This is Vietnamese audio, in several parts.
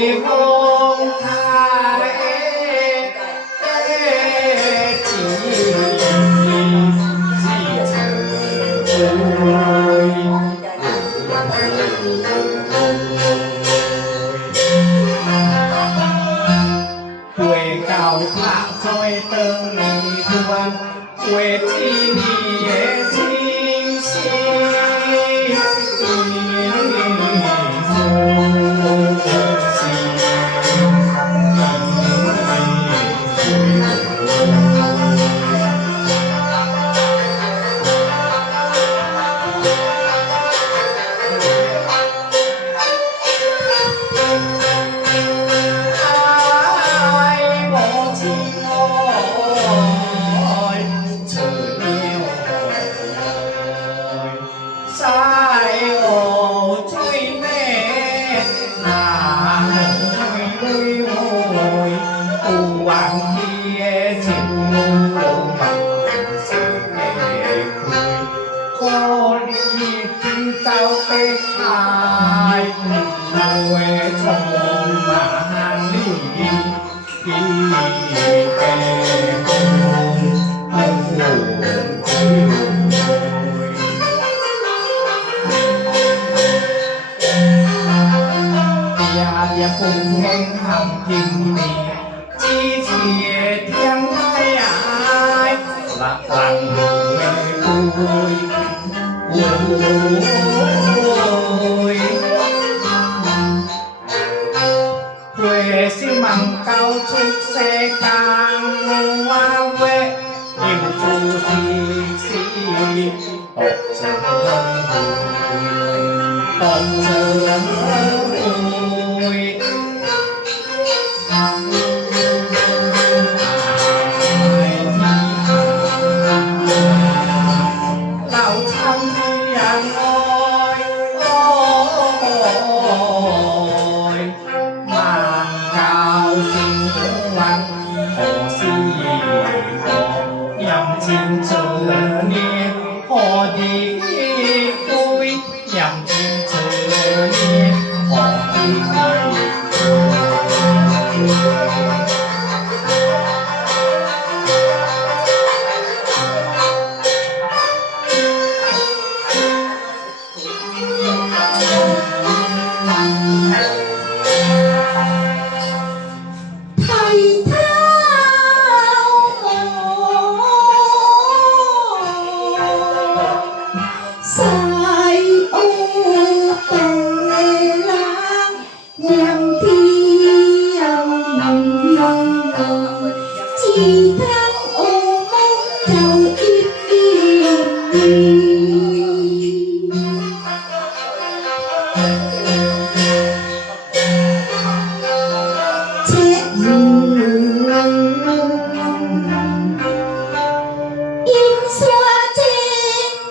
tôi không tha ê, ê, chỉ gì quê cao hạ thôi tương mình quan quê chi đi xin xin. vui quê xin mặn cao trúc xe càng hoa quê yêu chu thi sĩ học chân xưa chi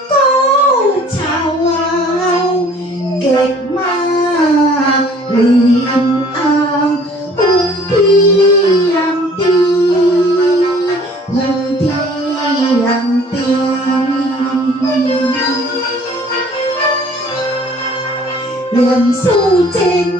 câu chào kết ma lì ăn ăn hùng thi làm ti hùng thi làm ti liền su trên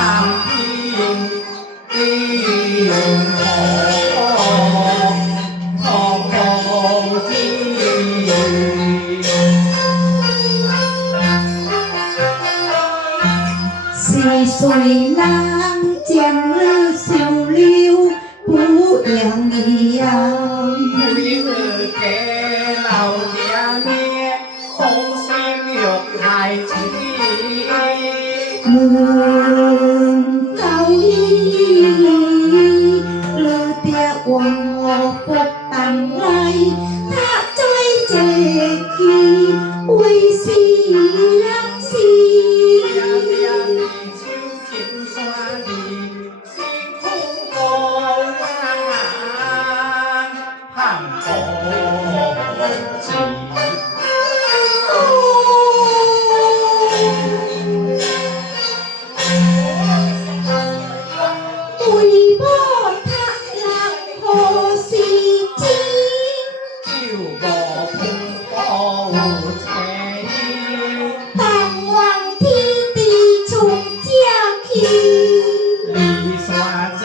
สวยนางเจียงลือสิวลิ้วผู้เอียงเอียงวิวเกเหล่าเดียนี้คงเสียงหยกหายชีมือ Yes.